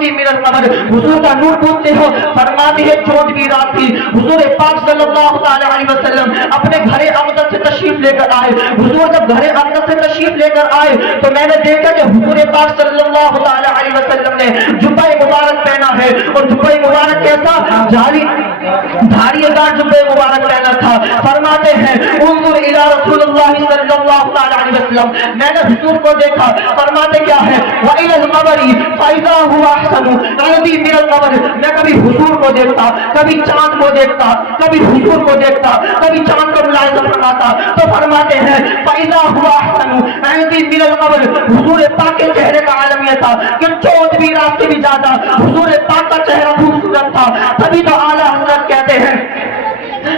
فَيُوْدِي مِنَ الْقَمَرِ حضور کا نور ڈھونڈتے ہو. فرماتے ہیں چوٹ بھی رات تھی, حضور پاک صلی اللہ تعالی علیہ وسلم اپنے گھر اقدس سے تشریف لے کر آئے. حضور جب گھر اقدس سے تشریف لے کر آئے تو میں نے دیکھا کہ حضور پاک صلی اللہ تعالی علیہ وسلم نے جبہ مبارک پہنا ہے, اور جبہ مبارک کیسا جاری دھاری دار جبہ مبارک پہنا تھا. فرماتے ہیں انظر الی رسول اللہ صلی اللہ تعالی علیہ وسلم, میں نے حضور کو دیکھا. فرماتے کیا ہے وَإِلَى الْقَمَرِ فَإِذَا هُوَ أَحْسَنُ عِنْدِي مِنَ الْقَمَرِ, میں کبھی حضور کو دیکھتا, کبھی چاند کو دیکھتا, کبھی حضور کو دیکھتا, کبھی چاند کو ملاحظہ فرماتا. تو فرماتے ہیں فَإِذَا هُوَ أَحْسَنُ عِنْدِي مِنَ الْقَمَرِ, حضور پاک کے چہرے کا عالم یہ تھا کہ چوٹ بھی رات سے بھی زیادہ حضور پاک کا چہرہ خوبصورت تھا. تبھی تو اعلیٰ حضرت کہتے ہیں,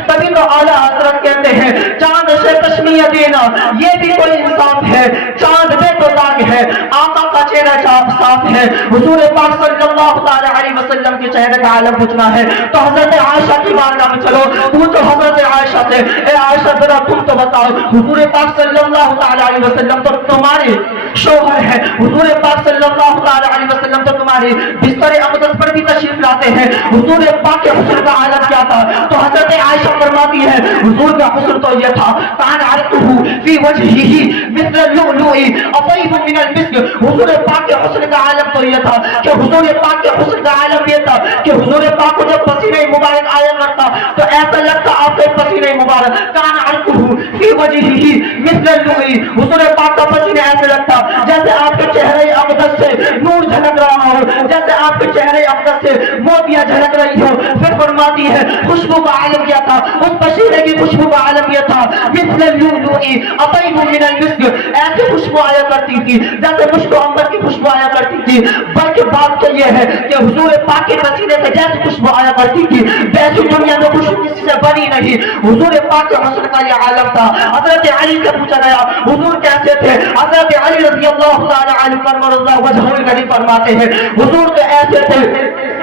تبھی تو اعلیٰ حضرت کہتے ہیں چاند سے تشمیہ دینا یہ بھی کوئی انصاف ہے, چاند بے تو داغ ہے, آقا کا چہرہ صاف ہے. حضور پاک صلی اللہ تعالی علیہ وسلم کے چہرے کا عالم پوچھنا ہے تو حضرت عائشہ کی بارگاہ میں چلو, پوچھو حضرت عائشہ سے, اے عائشہ ذرا تم تو بتاؤ, حضور پاک صلی اللہ تعالی علیہ وسلم تو تمہارے شوہر ہے, حضور پاک صلی اللہ تعالی علیہ وسلم تو تمہارے بستر اقدس پر بھی تشریف لاتے ہیں, حضور پاک کے حسن کا عالم کیا تھا؟ تو حضرت عائشہ فرماتی ہے حضور کا حسن تو یہ تھا کان عرقه فی وجهه مثل اللؤلؤ اطیب من المسک. حضور پاک کے حسن کا عالم تو یہ تھا کہ حضور پاک کے حسن کا عالم یہ تھا کہ حضور پاک کو جب پسینہ مبارک آیا کرتا تو ایسا لگتا آپ کے پسینہ مبارک کان عرقه فی وجهه مثل اللؤلؤ, حضور پاک کا پسینہ ایسا لگتا جیسے آپ کے چہرے اقدس سے نور جھلک رہا ہو, جیسے آپ کے چہرے اقدس سے موتیاں جھلک رہی ہو. پھر فرماتی ہے خوشبو کا عالم کیا تھا؟ اس پسینے کی خوشبو کا عالم یہ تھا مثل اللؤلؤ اطیب من المسک, ایسی خوشبو آیا کرتی تھی جیسے مشک و عنبر کی خوشبو آیا کرتی تھی. بلکہ بات تو یہ ہے کہ حضور پاک کے پسینے سے جیسی خوشبو آیا کرتی تھی ویسی دنیا میں خوشبو کسی سے بنی نہیں. حضور پاک کے حسن کا یہ عالم تھا. حضرت علی سے پوچھا گیا حضور کیسے تھے؟ حضرت علی رضی اللہ تعالی عنہ کرم اللہ وجہہ الکریم فرماتے ہیں حضور تو ایسے تھے,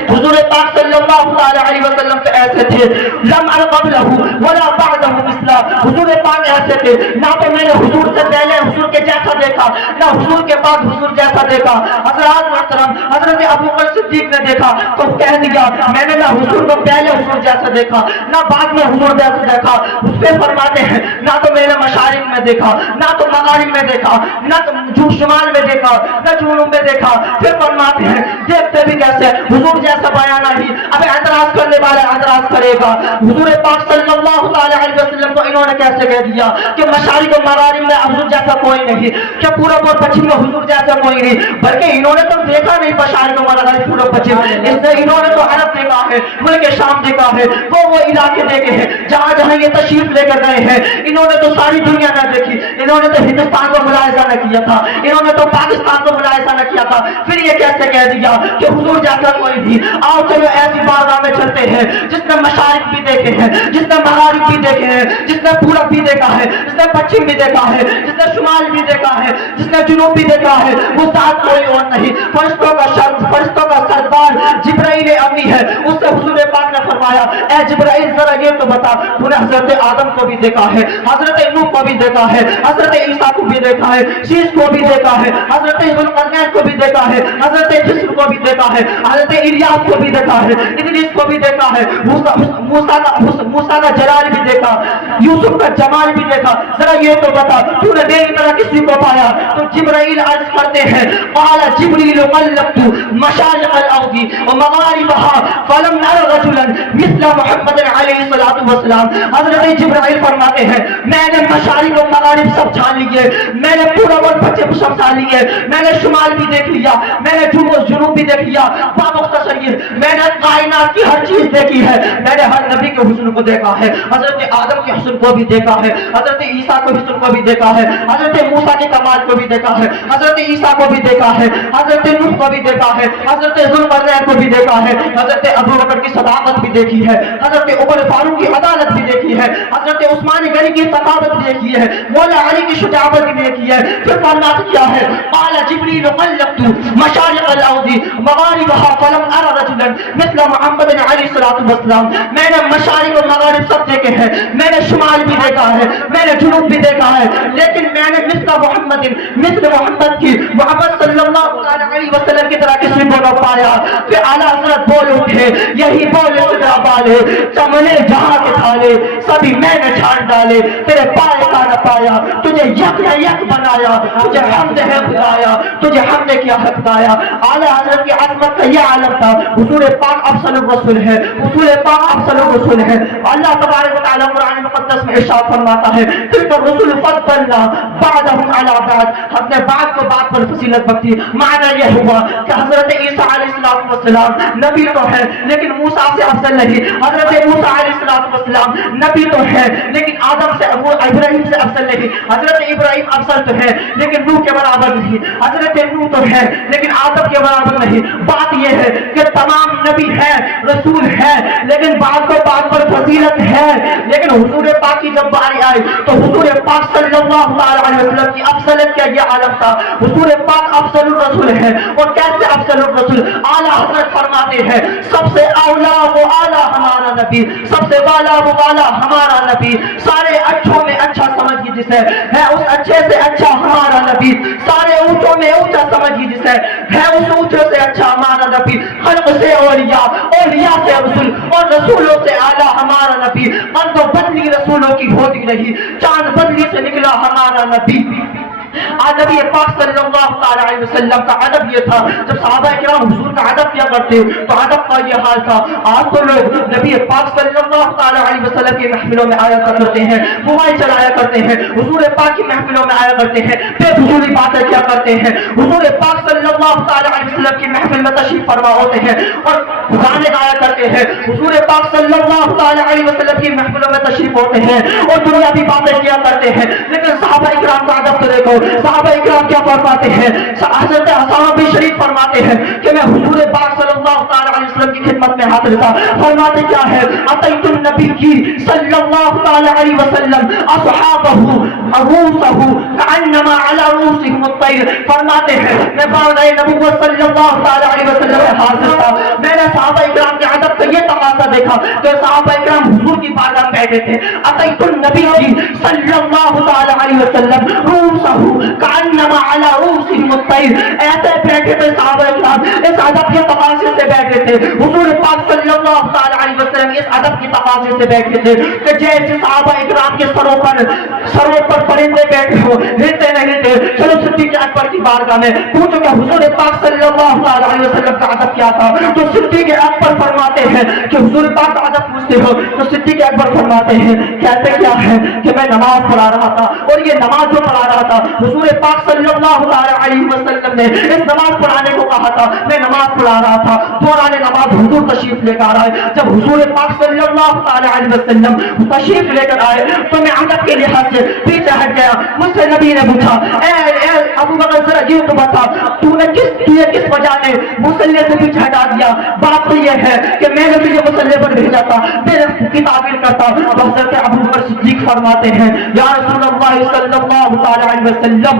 حضور پاک صلی اللہ تعالی علیہ وسلم سے ایسے تھے لم ار قبلہ ولا بعدہ مثلا. حضور پاک ایسے تھے نہ تو میں نے حضور سے پہلے حضور کے جیسا دیکھا نہ حضور کے بعد حضور جیسا دیکھا. حضرات محترم, حضرت ابوبکر صدیق نے دیکھا تو کہہ دیا میں نے نہ حضور کو پہلے حضور جیسا دیکھا نہ بعد میں حضور جیسا دیکھا. اس پہ فرماتے ہیں نہ تو میں نے مشارق میں دیکھا نہ تو مغارب میں دیکھا نہ تو شمال میں دیکھا نہ جنوب میں دیکھا. پھر فرماتے ہیں دیکھتے بھی کیسے حضور جیسا بیان نہیں. اب اعتراض کرنے والے اعتراض کرے گا حضور پاک صلی اللہ تعالی علیہ وسلم کو انہوں نے کیسے کہہ دیا کہ مشارق و مغارب میں حضور جیسا کوئی نہیں, کہ پورب اور پچھم میں حضور جیسا کوئی نہیں. بلکہ انہوں نے تو دیکھا نہیں مشارق و مغارب پورب پچھم, انہوں نے تو عرب دیکھا ہے, ملک شام دیکھا ہے, وہ علاقے دیکھے ہیں جہاں جہاں یہ تشریف لے کر گئے ہیں. انہوں نے تو ساری دنیا نہ دیکھی, انہوں نے تو ہندوستان کو ملاحظہ نہ کیا تھا, انہوں نے تو پاکستان کو ملاحظہ نہ کیا تھا. پھر یہ کیسے کہہ دیا کہ حضور جیسا کوئی بھی. آؤ چلو ایسی بارگاہ میں چلتے ہیں جس نے مشارق بھی دیکھے ہیں, جس نے مغارب بھی دیکھے ہیں, جس نے پورب بھی دیکھا ہے, جس نے پچھم بھی دیکھا ہے, جس نے شمال بھی دیکھا ہے, جس نے جنوب بھی دیکھا ہے. وہ ذات کوئی اور نہیں, فرشتوں کا سردار جبرائیل امی ہے. اس سے حضور پاک نے فرمایا اے جبرائیل ذرا یہ تو بتا تو نے حضرت آدم کو بھی دیکھا ہے, حضرت نوح کو بھی دیکھا ہے, حضرت عیسیٰ کو بھی دیکھا ہے, شیش کو بھی دیکھا ہے, حضرت ذوالقرنین کو بھی دیکھا ہے, حضرت خضر کو بھی دیکھا ہے, حضرت الیاس کو بھی دیکھا ہے, ادریس کو بھی دیکھا ہے, موسیٰ کا جلال بھی دیکھا, یوسف کا جمال بھی دیکھا. ذرا یہ تو بتا تو نے میری طرح کسی کو پایا؟ تو جبرائیل عرض کرتے ہیں قال جبریل قلبت مشارق الارض ومغاربها فلم نر رجلا مثل محمد علیہ الصلوۃ والسلام. حضرت جبرائیل فرماتے ہیں میں نے مشارق و مغارب سب جان لیے, میں نے پورب اور پچھم سب جان لیے, میں نے شمال بھی دیکھ لیا, میں نے جنوب بھی دیکھ لیا. بامختصر میں نے کائنات کی ہر چیز دیکھی ہے, میں نے ہر نبی کے حسن کو دیکھا ہے, حضرت آدم کے حسن کو بھی دیکھا ہے, حضرت عیسیٰ کے حسن کو بھی دیکھا ہے, حضرت موسیٰ کے کمال کو بھی دیکھا ہے, حضرت عیسیٰ کو بھی دیکھا ہے, حضرت نوح کو بھی دیکھا ہے, حضرت ذوالقرنین کو بھی دیکھا ہے, حضرت ابوبکر کی صداقت بھی دیکھی ہے, حضرت عمر فاروق کی عدالت بھی دیکھی ہے, حضرت عثمان غنی کی ثقافت بھی دیکھی ہے, مولا علی کی شجاعت بھی دیکھی ہے. پھر فرمایا کیا ہے قال جبریل قلبت مشارق الارض مغاربها فلم ارى رجلا مثل محمد علیہ الصلوۃ والسلام. میں نے مشارق و مغارب سب دیکھے ہیں, میں نے شمال بھی دیکھا ہے, میں نے جنوب بھی دیکھا ہے, لیکن میں نے مثل محمد کی محمد صلی اللہ علیہ وسلم کی طرح کسی کو نہ پایا. پھر اعلیٰ حضرت بول اٹھے, یہی بولے صدرا بالے چمنے جہاں کے تھالے سبھی میں نے چھان ڈالے, تیرے پائے کا نہ پایا, تجھے یک بنایا, تجھے حمد ہے خدایا, تجھے حمد کیا ہے خدایا. اعلیٰ حضرت کی عظمت کا یہ عالم تھا. حضور پاک افضل الرسول ہے, حضور پاک افضل الرسول ہے. اللہ تبارک و تعالیٰ قرآن مقدس میں ارشاد فرماتا ہے, تلک الرسل فضلنا بعضهم على بعض, ہم نے بعض کو بعض پر فضیلت بخشی. معنی یہ ہوا کہ حضرت عیسیٰ علیہ السلام نبی تو ہے لیکن موسیٰ سے افضل نہیں. حضرت موسیٰ علیہ السلام نبی تو ہے لیکن آدم سے ابراہیم سے افضل نہیں. حضرت ابراہیم افضل تو ہے لیکن نوح کے برابر نہیں. حضرت نوح تو ہے لیکن آدم کے برابر نہیں. بات یہ ہے کہ تمام نبی ہے, رسول ہے, لیکن بعض کو بعض پر فضیلت ہے. لیکن حضور پاک کی جب باری آئی تو حضور پاک صلی اللہ علیہ وسلم کی افضلیت کا یہ عالم تھا. حضور پاک افضل الرسول ہے. اور کیسے افضل الرسول؟ اعلیٰ حضرت فرماتے ہیں سب سے اولا وہ اعلیٰ ہمارا نبی, سب سے والا وہ والا ہمارا نبی, سارے اچھوں میں اچھا سمجھیے جسے ہے اس اچھے سے اچھا ہمارا نبی, سارے اونچوں میں اونچا سمجھیے جسے ہے اس اونچے سے اچھا ہمارا نبی. خلق سے اولیاء, اولیاء سے رسول اور رسولوں سے اعلیٰ ہمارا نبی. من تو بدلی رسولوں کی ہوتی نہیں, چاند بدلی سے نکلا ہمارا نبی. نبی پاک صلی اللہ علیہ وسلم کا ادب یہ تھا, جب صحابہ کرام حضور کا ادب کیا کرتے تو ادب کا یہ حال تھا. آج تو لوگ نبی پاک صلی اللہ علیہ وسلم کی محفلوں میں آیا کرتے ہیں, موبائل چلایا کرتے ہیں, حضور پاک کی محفلوں میں آیا کرتے ہیں, بے فضولی باتیں کیا کرتے ہیں. حضور پاک صلی اللہ علیہ وسلم کی محفل میں تشریف فرما ہوتے ہیں اور گانے گایا کرتے ہیں. حضور پاک صلی اللہ علیہ وسلم کی محفلوں میں تشریف ہوتے ہیں اور دنیاوی باتیں کیا کرتے ہیں. لیکن صحابہ کرام کا ادب تو دیکھو, صحابہ اکرام کیا فرماتے ہیں. حضرت صحابہ شریف فرماتے ہیں کہ میں حضور پاک صلی اللہ علیہ وسلم کی خدمت میں حاضر تھا. فرماتے کیا ہے, اتیت النبی کی صلی اللہ علیہ وسلم اصحابہ عروسہ کانما علی رؤوسہم الطیر. فرماتے ہیں میں باغ نبوت صلی اللہ علیہ وسلم میں حاضر تھا. میں نے صحابہ اکرام کے ادب کا یہ تقاضا دیکھا کہ صحابہ اکرام حضور کی بارگاہ میں بیٹھے تھے. اتیت النبی کی صلی اللہ علیہ وسلم رؤوسہ کانما علی رؤوسہم الطیر. ایسے بیٹھے تھے صحابہ اکرام, اس ادب کے تقاضے سے بیٹھے تھے. حضور پاک صلی اللہ علیہ وسلم اس ادب کے تقاضے سے بیٹھے تھے کہ جیسے صحابہ اکرام کے سروں پر پرندے بیٹھے ہو, ہلتے نہیں تھے. چلو صدیق اکبر کی بارگاہ میں پوچھو کہ حضور پاک صلی اللہ علیہ وسلم کا ادب کیا تھا. تو صدیق اکبر فرماتے ہیں کہ حضور پاک کا ادب پوچھتے ہو تو صدیق اکبر فرماتے ہیں کہتے کیا ہے کہ میں نماز پڑھا رہا تھا, اور یہ نماز جو پڑھا رہا تھا حضور پاک صلی اللہ علیہ وسلم نے اس نماز پڑھانے کو کہا تھا. میں نماز پڑھا رہا تھا, دوران نماز حضور تشریف لے کر آئے. جب حضور پاک صلی اللہ علیہ وسلم تشریف لے کر آئے تو میں ادب کے لحاظ سے پیچھے ہٹ گیا. مجھ سے نبی نے پوچھا, اے ابو بکر ذرا یہ تو بتا تجھے کس وجہ نے مصلی سے پیچھے ہٹا دیا. بات تو یہ ہے کہ میں نے تجھے مصلی پر بھیجا تھا, میرے کی تعبیر کرتا. حضرت ابو بکر صدیق فرماتے ہیں یا رسول اللہ صلی اللہ علیہ وسلم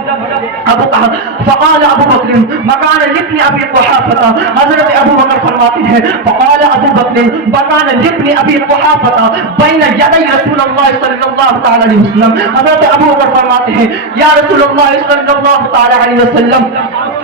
فقال ابو بکر مکان لابن ابی قحافہ. حضرت ابو بکر فرماتے ہیں فقال ابو بکر مکان لابن ابی قحافہ بین یدی رسول اللہ صلی اللہ علیہ وسلم. حضرت ابو بکر فرماتے ہیں یا رسول اللہ صلی اللہ علیہ وسلم,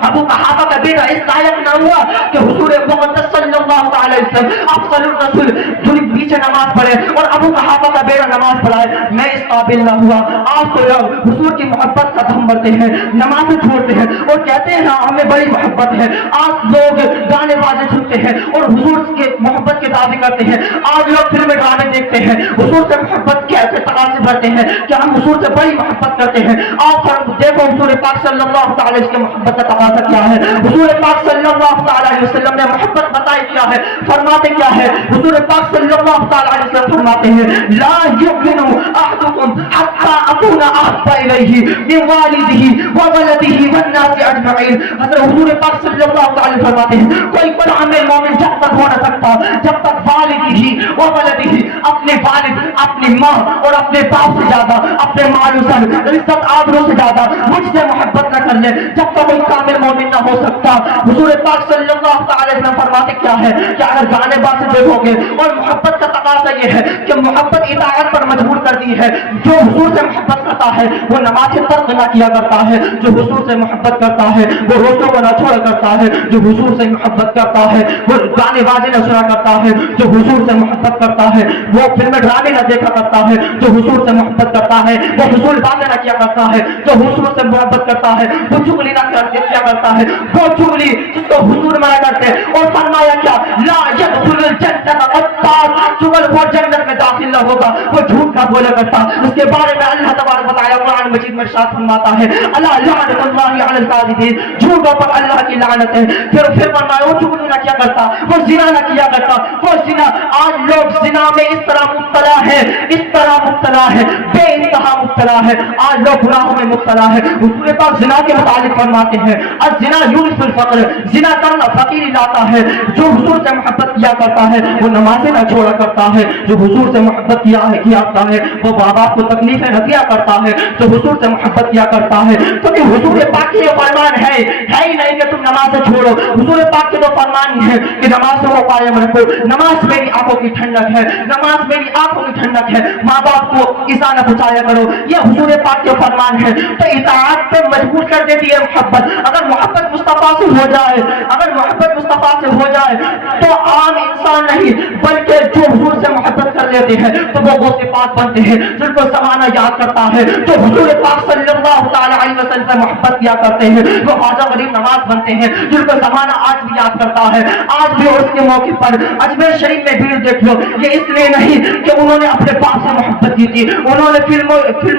ابو قحافہ کا بیٹا اس لائق نہ ہوا کہ حضور مقدس صلی اللہ علیہ وسلم افضل الرسول جو پیچھے نماز پڑھے اور ابو قحافہ کا بیٹا نماز پڑھائے. میں اس قابل نہ ہوا. آج تو لوگ حضور کی محبت کا دھم بھرتے ہیں, نماز چھوڑتے ہیں اور کہتے ہیں ہاں ہمیں بڑی محبت ہے. آج لوگ گانے بازے سنتے ہیں اور حضور کے محبت کے دعوے کرتے ہیں. آج لوگ فلمیں ڈرامے دیکھتے ہیں, حضور سے محبت کے تقاضے بھرتے ہیں کہ ہم حضور سے بڑی محبت کرتے ہیں. آپ دیکھو حضور پاک صلی اللہ تعالی وسلم کی محبت کا تقاضا کیا ہے. حضور پاک صلی اللہ علیہ وسلم نے محبت بتائی کیا ہے, فرماتے کیا ہے. حضور پاک صلی اللہ علیہ وسلم فرماتے ہیں لا یؤمن احدکم حتی اکون احب الیہ من والدہ وولدہ والناس اجمعین. حضرت حضور پاک صلی اللہ علیہ وسلم فرماتے ہیں کوئی بڑا مومن جب تک ہو نہ سکتا جب تک والدی ہی و ولدی، اپنے والد، اپنی ماں اور اپنے باپ سے زیادہ، اپنے مال و سر، عزت آبرو سے زیادہ مجھ سے محبت نہ کر لے، جب تک کوئی کامل مومن نہ ہو سکتا۔ حضور پاک صلی اللہ علیہ وسلم فرماتے کیا ہے کہ اگر گانے باز سے دیکھو گے، اور محبت کا تقاضا یہ ہے کہ محبت اطاعت پر مجبور کر دی ہے، جو حضور سے محبت کرتا ہے وہ نماز ترک نہ کیا کرتا ہے، جو حضور سے محبت کرتا ہے وہ روزوں کو نہ چھوڑا کرتا ہے، جو حضور سے محبت کرتا ہے وہ گانے بازے نہ سنا کرتا ہے، جو حضور سے محبت کرتا ہے وہ فلم ڈرامے نہ دیکھا کرتا ہے، جو حضور سے محبت کرتا ہے وہ فضول باتیں نہ کیا کرتا ہے، جو حضور سے محبت کرتا ہے وہ چغلی نہ کیا کرتا ہے، وہ چغلی جس کو حضور منع کرتے اور فرمایا کیا، لا يدخل الجنة قطاع، چغل وہ جنت میں داخل نہ ہوگا، وہ جھوٹ نہ بولا کرتا۔ اس کے بارے میں اللہ تبارک و تعالیٰ قرآن مجید میں ارشاد فرماتا ہے، اللہ لعنت اللہ علی الکاذبین، جھوٹوں پر اللہ کی لعنت ہے۔ پھر فرمایا وہ چغلی نہ کیا کرتا، وہ زنا نہ کیا کرتا، وہ زنا، آج لوگ زنا میں اس طرح مبتلا ہے، اس طرح مبتلا ہے، بے انتہا مبتلا ہے، آج لوگ گناہوں میں مبتلا ہے۔ حضور پاک زنا کے متعلق فرماتے ہیں، الزنا یورث الفقر، زنا کرنا فقیری لاتا ہے۔ جو حضور سے محبت کیا کرتا ہے وہ نمازیں نہ چھوڑا کرتا ہے، جو حضور سے محبت کیا کرتا ہے وہ ماں باپ کو تکلیفیں نہ دیا کرتا ہے، جو حضور سے محبت کیا کرتا ہے، کیونکہ حضور پاک کے یہ فرمان ہے ہی نہیں کہ تم نماز چھوڑو، حضور پاک کے تو فرمان ہی ہے کہ نماز کو قائم رکھو، نماز میری آنکھوں کی ٹھنڈک ہے، نماز میری آنکھوں کی ٹھنڈک ہے، ماں باپ کو ایذا نہ پہنچایا کرو، یہ حضور پاک کے فرمان ہے۔ تو اطاعت پہ مجبور کر دیتی ہے محبت۔ اگر محبت مصطفیٰ سے ہو جائے، اگر محبت مصطفیٰ سے ہو جائے تو عام انسان نہیں بلکہ جو حضور سے محبت کر لیتے ہیں تو وہ غوث پاک بنتے ہیں، جن کو زمانہ یاد کرتا ہے، جو حضور پاک صلی اللہ تعالی علیہ وسلم سے محبت کیا کرتے ہیں وہ خواجہ غریب نواز بنتے ہیں، جن کو زمانہ آج بھی یاد کرتا ہے۔ آج بھی اس کے موقع پر اجمیر شریف میں بھیڑ دیکھ لو، یہ اس لیے نہیں کہ انہوں نے اپنے باپ سے محبت کی تھی، انہوں نے فلم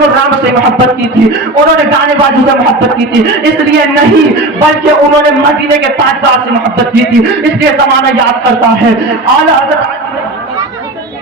و ڈرامے سے محبت کی تھی، انہوں نے گانے بازی سے محبت کی تھی، اس لیے نہیں بلکہ انہوں نے مدینے کے تاجدار سے محبت کی تھی، اس لیے زمانہ یاد کرتا ہے۔ اعلیٰ حضرت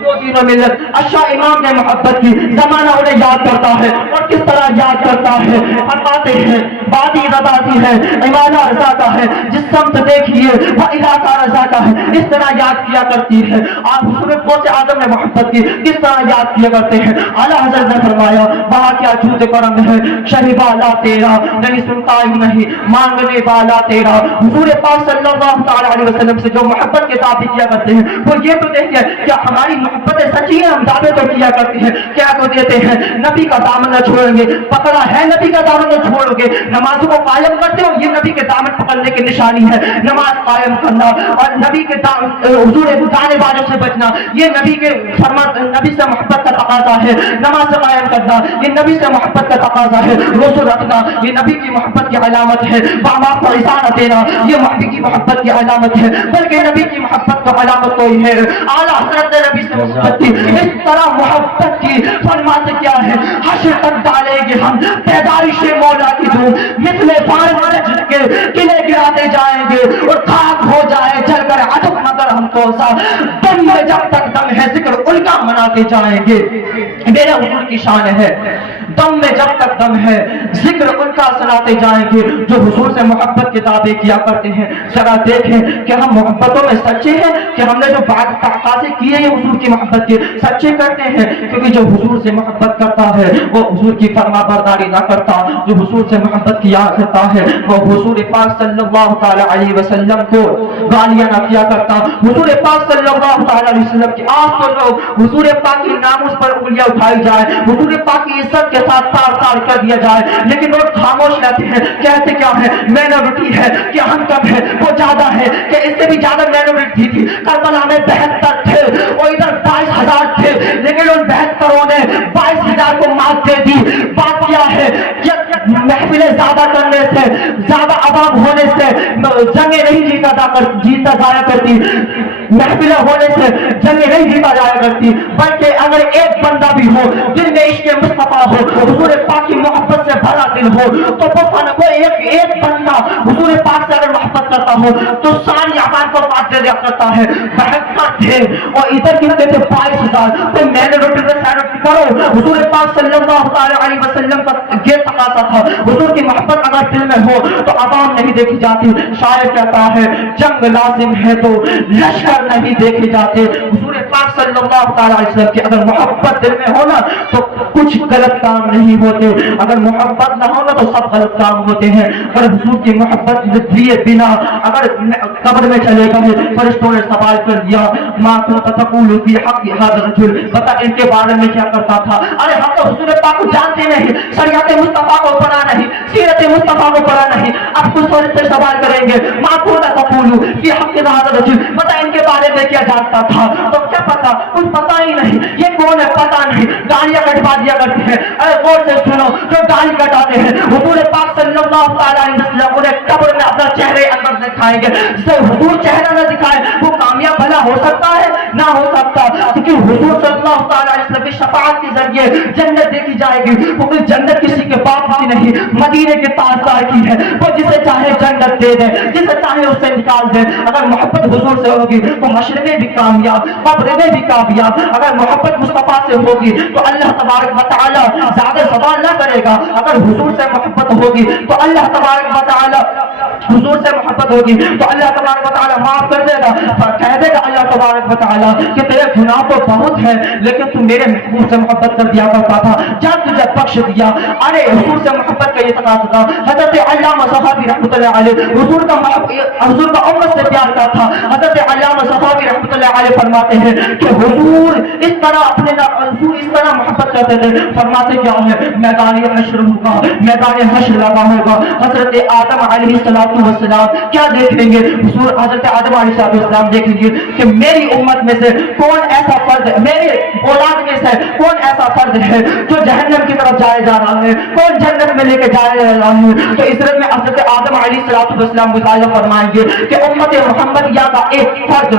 دین و ملت اشاہ امام نے محبت کی، زمانہ انہیں یاد کرتا ہے، اور کس طرح یاد کرتا ہے، فرماتے ہیں بادی رضا کی ہے، عمالہ رضا کا ہے، جس سمت دیکھیے وہ علاقہ رضا کا ہے، اس طرح یاد کیا کرتی ہے۔ آپ حضور غوث اعظم نے محبت کی، کس طرح یاد کیا کرتے ہیں۔ اعلیٰ حضرت نے فرمایا وہاں کیا جھوٹ کرم ہے، شہی والا تیرا نہیں سنتا ہی نہیں مانگنے والا تیرا۔ حضور پاک صلی اللہ علیہ وسلم سے جو محبت کے دعوے کیا کرتے ہیں وہ یہ تو دیکھیے کیا ہماری محبتیں سچی ہیں، ہم دعوے تو کیا کرتے ہیں، کیا تو دیتے ہیں نبی کا دامن نہ چھوڑیں گے، پکڑا ہے نبی کا دامن نہ چھوڑو گے، نمازوں کو قائم کرتے ہو، یہ نبی کے دامن پکڑنے کی نشانی ہے، نماز قائم کرنا اور نبی کے حضور گانے بازوں سے بچنا، یہ نبی کے فرمان، نبی سے محبت کا تقاضا ہے، نماز قائم کرنا یہ نبی سے محبت کا تقاضا ہے، روزہ رکھنا یہ نبی کی محبت کی علامت ہے، ماں باپ کو عزت دینا یہ نبی کی محبت کی علامت ہے، بلکہ نبی کی محبت کا علامت تو یہ ہے۔ اعلیٰ حضرت نے نبی سے محبت کی، اس طرح محبت کی، فرماتے کیا ہے، حشر تک ڈالیں گے ہم پیدائش مولا کی دھوم، مثل فارغ کے قلعے گراتے جائیں گے اور خاک ہو جائے جل کر عدم مگر ہم کو سا، دم میں جب تک دم ہے ذکر ان کا مناتے جائیں گے۔ میرے حضور کی شان ہے، دم میں جب تک دم ہے ذکر ان کا سناتے جائیں گے، جو حضور سے محبت کے دعوے کیا کرتے ہیں۔ ذرا دیکھیں کہ ہم محبتوں میں سچے ہیں کہ ہم نے جو بات تقاضے کیے ہیں حضور کی محبت کے سچے کرتے ہیں، کیونکہ جو حضور سے محبت کرتا ہے وہ حضور کی فرما برداری نہ کرتا، جو حضور سے محبت کیا کرتا ہے وہ حضور پاک صلی اللہ تعالی علیہ وسلم کو گالیاں نہ کیا کرتا، حضور پاک صلی اللہ تعالی علیہ وسلم کی آج تو لوگ حضور پاک کی ناموس پر انگلیاں اٹھائی جائے، حضور پاک کی عزت کے ساتھ تار تار کر دیا جائے، لیکن لوگ خاموش رہتے ہیں، کہتے کیا ہے مینورٹی ہے کہ ہم کم ہے، وہ زیادہ ہے کہ اس سے بھی زیادہ مینورٹی تھی، کربلا میں 72 تھے اور ادھر 22,000 تھے، لیکن ان 72 نے 22,000 کو مات دے دی۔ بات کیا ہے کہ محفلیں زیادہ کرنے سے، زیادہ عوام ہونے سے جنگیں نہیں جیتا جایا کرتی، محفلیں ہونے سے جنگیں نہیں جیتا جایا کرتی، بلکہ اگر ایک بندہ بھی ہو دل میں عشق مصطفیٰ ہو، حضور پاک کی محبت سے بھرا دل ہو، تو وہ ایک بندہ حضور پاک سے اگر محبت کرتا ہو تو ساری عوام کو بات دیا کرتا ہے۔ 72 تھے اور ادھر کتنے تھے 22,000، تو میں نے پڑھو. حضور پاک صلی اللہ تعالی علیہ وسلم کا یہ تقاضا تھا, حضور کی محبت اگر دل میں ہو تو عوام نہیں دیکھی جاتی. شاعر کہتا ہے جنگ لازم ہے تو لشکر نہیں دیکھے جاتے. حضور پاک صلی اللہ تعالی علیہ وسلم کی اگر محبت دل میں ہونا تو کچھ غلط کام نہیں ہوتے, اگر محبت نہ ہونا تو سب غلط کام ہوتے ہیں. اگر حضور کی محبت دیے بنا اگر قبر میں چلے گئے, فرشتوں نے سوال کر دیا ما كنت تقول في حق هذا الرجل, بتا ان کے بارے میں کیا کرتا تھا. ارے ہم تو حضور پاک کو جانتے نہیں, شریعت مصطفیٰ کو پڑھا نہیں, سیرت مصطفیٰ کو پڑھا نہیں, اب کچھ فرشتے سوال کریں گے ما كنت تقول في حق هذا الرجل, بتا ان کے بارے میں کیا جانتا تھا. تو کیا پتا, کچھ پتا ہی نہیں, یہ کون ہے پتا نہیں, گالیاں کٹوا دیا کرتے ہیں. ارے غور سے سنو, جو گالی کٹاتے ہیں حضور پاک صلی اللہ تعالی علیہ وسلم انہیں قبر میں اپنا چہرے اندر دکھائیں گے. جسے حضور چہرہ نہ دکھائے وہ کامیاب بھلا ہو سکتا ہے, نہ ہو سکتا, کیونکہ حضور صلی اللہ تعالی علیہ وسلم کی شفاعت کے ذریعے جنت دیکھی جائے گی. وہ جنت کسی کے باپ کی نہیں, مدینے کے تاجدار کی ہے. وہ جسے چاہے جنت دے دے, جسے چاہے اس سے نکال دے. اگر محبت حضور سے ہوگی تو حشر میں بھی کامیاب, قبر میں بھی کامیاب. اگر محبت مصطفیٰ سے ہوگی تو اللہ تبارک و تعالی زیادہ سوال نہ کرے گا. اگر حضور سے محبت ہوگی تو اللہ تبارک و تعالی حضور سے محبت ہوگی تو اللہ تبارک و تعالی معاف کر دے گا. کہہ دے گا اللہ تبارک و تعالی کہ تیرے گناہ تو بہت ہے لیکن تو میرے محبوب سے محبت کر دیا کرتا تھا, جب تجھے بخش دیا. ارے حضور سے محبت کا یہ تقاضا تھا. حضرت علامہ صحابی رحمۃ اللہ علیہ حضور کا امت سے پیار کا تھا. حضرت علامہ صحابی رحمۃ اللہ علیہ فرماتے ہیں کہ حضور اس طرح حضور اس طرح محبت کرتے تھے. فرماتے کیا ہے, میدان حشر ہوگا, میدان حشر لگا ہوگا, حضرت آدم علیہ السلام کیا دیکھیں گے, حضور حضرت آدم علیہ السلام دیکھیں گے کہ میری امت میں سے کون ایسا فرد ہے, میرے اولاد میں سے کون ایسا فرد ہے جو جہنم کی طرف جائے جا رہا ہے, کون جنت میں لے کے جائے جا رہا ہے. تو اس طرح میں حضرت آدم علیہ السلام مطالعہ فرمائیں گے کہ امت محمدیہ کا ایک فرد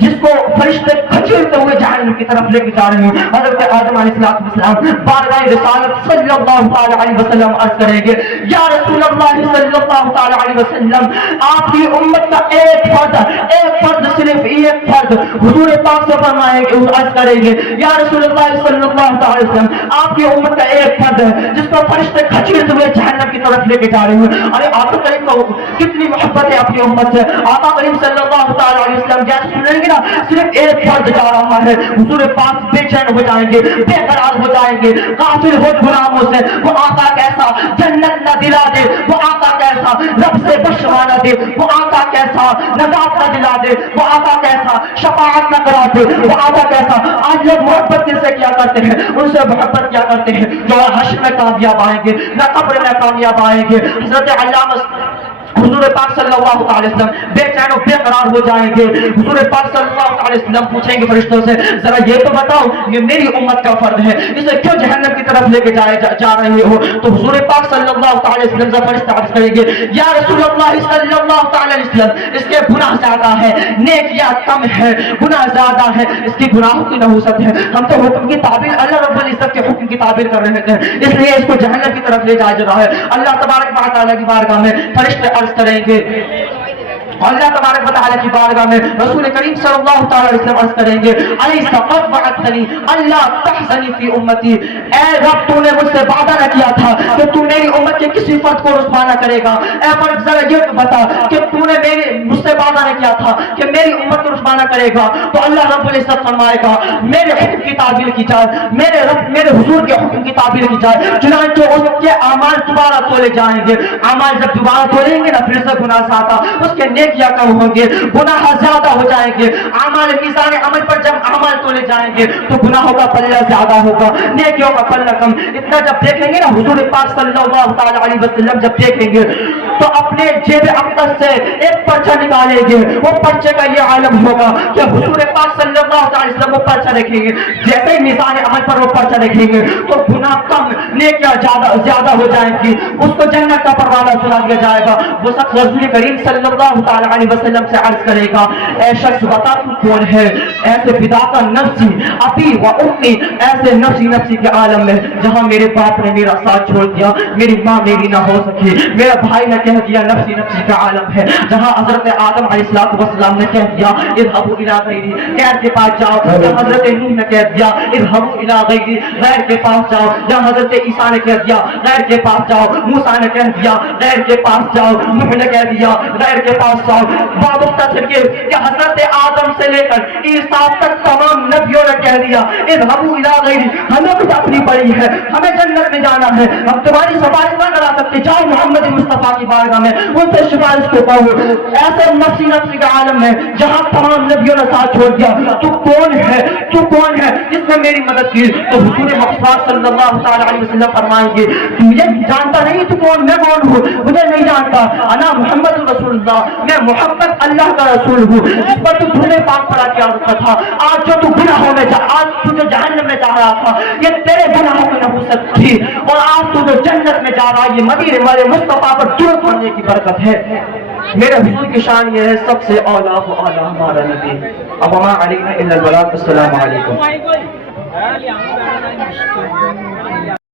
جس کو فرشتے کھچیلتے ہوئے جہنم کی طرف لے کے جا رہے ہیں, حضرت آدم علیہ السلام بارگاہ رسالت صلی اللہ تعالی علیہ وسلم عرض کریں گے یا رسول اللہ صلی اللہ تعالی علیہ وسلم, آپ کی امت کا ایک فرد صرف ایک فرد حضور پاک سے فرمائیں گے, عرض کریں گے یا رسول اللہ صلی اللہ تعالی وسلم, آپ کی امت کا ایک فرد ہے جس کو فرشتے کھچیلتے ہوئے جہنم کی طرف لے کے جا رہے ہیں. ارے آقا کریم کو کتنی محبت ہے اپنی امت سے. آقا کریم صلی اللہ تعالی علیہ وسلم جیسے سنیں گے نا, صرف ایک فرد جا رہا ہے, حضور پاک بے چین ہو جائیں گے, بے قرار ہو جائیں گے, غافل ہو غلاموں سے. وہ آقا کیسا جنت نہ دلا دے, وہ آقا کیسا رب سے بشرا نہ دے, وہ آقا کیسا نجات نہ دلا دے, وہ آقا کیسا شفاعت نہ کرا دے, وہ آقا کیسا. آج لوگ محبت کس سے کیا کرتے ہیں, ان سے محبت کیا کرتے ہیں جو حشر میں کامیاب آئیں گے, نہ قبر میں کامیاب آئیں گے. حضرت علامہ حضور پاک صلی اللہ تعالی وسلم بے چین و بے قرار ہو جائیں گے. حضور پاک صلی اللہ تعالی وسلم پوچھیں گے فرشتوں سے, ذرا یہ تو بتاؤ یہ میری امت کا فرد ہے, اسے کیوں جہنم کی طرف لے کے جا رہے ہو. تو حضور پاک صلی اللہ تعالی وسلم سے فرشتے عرض کریں گے یا رسول اللہ صلی اللہ تعالی وسلم, اس کے گناہ زیادہ ہے, نیکیاں کم ہے, گناہ زیادہ ہے, اس کی گناہوں کی نحوست ہے. ہم تو حکم کی تعبیر, اللہ رب العزت کے حکم کی تعبیر کر رہے تھے, اس لیے اس کو جہنم کی طرف لے جایا جا رہا ہے. اللہ تبارک و تعالی کی بارگاہ میں فرشتے عرض کریں گے, اللہ تبارک و تعالی کی بارگاہ میں رسول کریم صلی اللہ تعالی علیہ وسلم عرض کریں گے الیس قد وعدتنی اللہ تحزنی فی امتی, اے رب تو نے مجھ سے وعدہ نہ کیا تھا کہ تو میری امت کے کسی فرد کو رسوا نہ کرے گا. اے فرد ذرا یہ بتا کہ تو نے مجھ سے وعدہ نہ کیا تھا کہ میری امت کو رسوا نہ کرے گا. تو اللہ رب العزت فرمائے گا میرے حکم کی تعبیر کی جائے, میرے حضور کے حکم کی تعبیر کی جائے, چنانچہ اس کے اعمال دوبارہ تولے جائیں گے. اعمال جب دوبارہ تولیں گے نا پھر سے گناہ زیادہ, اس کے نیکیاں کم ہوں گے, گناہ زیادہ ہو جائیں گے. اعمال میزان عمل پر جب اعمال تولے جائیں گے تو گناہوں کا پلہ زیادہ ہوگا, نیکیوں کا پلہ کم. اتنا جب دیکھیں گے نا حضور پاک صلی اللہ تعالی علیہ وسلم جب دیکھیں گے تو اپنے جیب اقدس سے ایک پرچہ نکالیں گے. وہ پرچے کا یہ عالم ہوگا کہ حضور پاک صلی اللہ تعالی وسلم وہ پرچہ رکھیں گے. جیسے ہی میزان عمل پر وہ پرچہ رکھیں گے تو گناہ کم, نیکیاں زیادہ ہو جائیں گی. اس کو جنت کا پروانہ سنا دیا جائے گا. وہ شخص رسول کریم صلی اللہ تعالی علیہ وسلم سے عرض کرے گا اے شخص بتا تو کون ہے؟ ایسے فدا کا نفسی ابی و امی، ایسے نفسی نفسی کے عالم میں جہاں میرے باپ نے میرا ساتھ چھوڑ دیا، میری ماں میری نہ ہو سکی، میرا بھائی نے کہہ دیا نفسی نفسی کا عالم ہے، جہاں حضرت آدم علیہ السلام نے کہہ دیا اذهبوا الى غیری، غیر کے پاس جاؤ، جہاں حضرت نوح نے کہہ دیا اذهبوا الى غیری، غیر کے پاس جاؤ، جہاں حضرت عیسیٰ نے کہہ دیا غیر کے پاس جاؤ، موسیٰ نے کہہ دیا غیر کے پاس جاؤ، نوح نے کہہ دیا غیر کے پاس جاؤ، بابختر کے کہ حضرت آدم سے لے کر عیسیٰ تک تمام نبیوں نے کہہ دیا اذهبوا الى غیری، ہمیں کچھ اپنی پڑی ہے، ہمیں جنت میں جانا ہے، ہم تمہاری سفارش نہ کرا سکتے، جاؤ محمد مصطفیٰ کی بارگاہ میں ان سے سفارش کو پاؤ۔ ایسے نفسی نفسی کا عالم ہے جہاں تمام نبیوں نے ساتھ چھوڑ دیا، تو کون ہے، تو کون ہے جس نے میری مدد کی؟ تو حضور مصطفیٰ صلی اللہ تعالی علیہ وسلم فرمائیں گے تو مجھے جانتا نہیں تو کون، میں کون ہوں؟ مجھے نہیں جانتا، انا محمد رسول اللہ، میں محمد اللہ کا رسول ہوں جس پر تو دھونے پاک پڑا کیا رکھا تھا۔ آج جو تو گناہوں میں آج تو جو جہنم میں جا رہا تھا یہ تیرے گناہوں کی نحوست تھی، اور آج تو جو جنت میں جا رہا ہے یہ مدینے والے مصطفیٰ پر درود پڑھنے کی برکت ہے۔ میرے حضور کی شان یہ ہے سب سے اولیٰ و اعلیٰ ہمارا نبی۔ اب وما علینا الا البلاغ۔ السلام علیکم۔